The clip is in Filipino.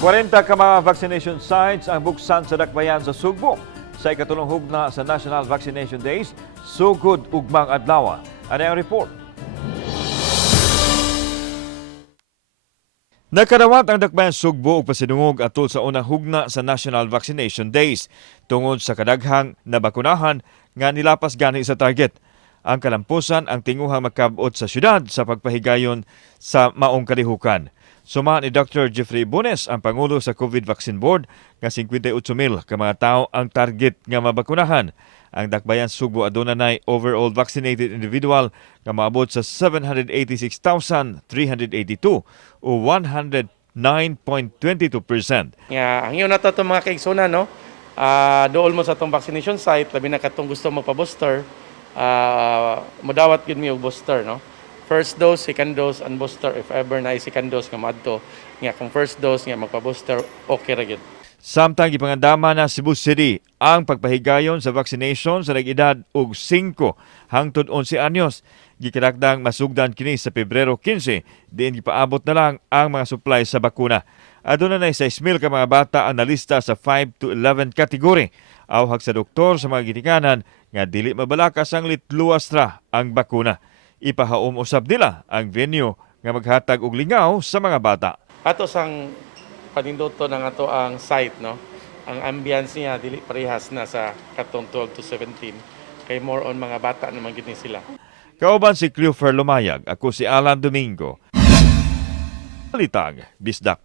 40 ka mga vaccination sites ang buksan sa dakbayan sa Sugbo sa ikatulong hugna sa National Vaccination Days, sugod ugmang adlaw. Ano ang report? Nakarawat ang dakbayan Sugbo ug pasidungog atol sa unang hugna sa National Vaccination Days tungod sa kadaghang nabakunahan nga nilapas gani sa target. Ang kalampusan ang tinguhang makabot sa syudad sa pagpahigayon sa maong kalihukan. Suma ni Dr. Jeffrey Bones, ang Pangulo sa COVID Vaccine Board, nga 58,000 ka mga tao ang target nga mabakunahan. Ang dakbayan Sugbo aduna nay overall vaccinated individual nga maabot sa 786,382 o 109.22%. Ang yun na to mga kaigsunan, no? Dool mo sa itong vaccination site, labi na katong gusto magpa-booster, mudawat yun mo yung booster, no? First dose, second dose, and booster. If ever na second dose nga madto, nga kung first dose nga magpa-booster, okay ra gyud. Samtang ipangandama na Cebu City ang pagpahigayon sa vaccination sa nag-edad og 5 hangtod 11 anyos. Gikadakdang masugdan kini sa Pebrero 15, diin gipaabot na lang ang mga supply sa bakuna. Aduna na 6,000 ka mga bata ang nalista sa 5 to 11 kategory. Awhag sa doktor sa mga ginikanan nga dili mabalakas ang litluwas ra ang bakuna. Ipahaom usab nila ang venue nga maghatag og lingaw sa mga bata. Ato sang paninduto ng ato ang site, no? Ang ambience niya dili parehas na sa katong 12 to 17 kay more on mga bata naman gid ni sila. Kauban si Cleofer Lumayag, ako si Alan Domingo. Balitag, Bisdak.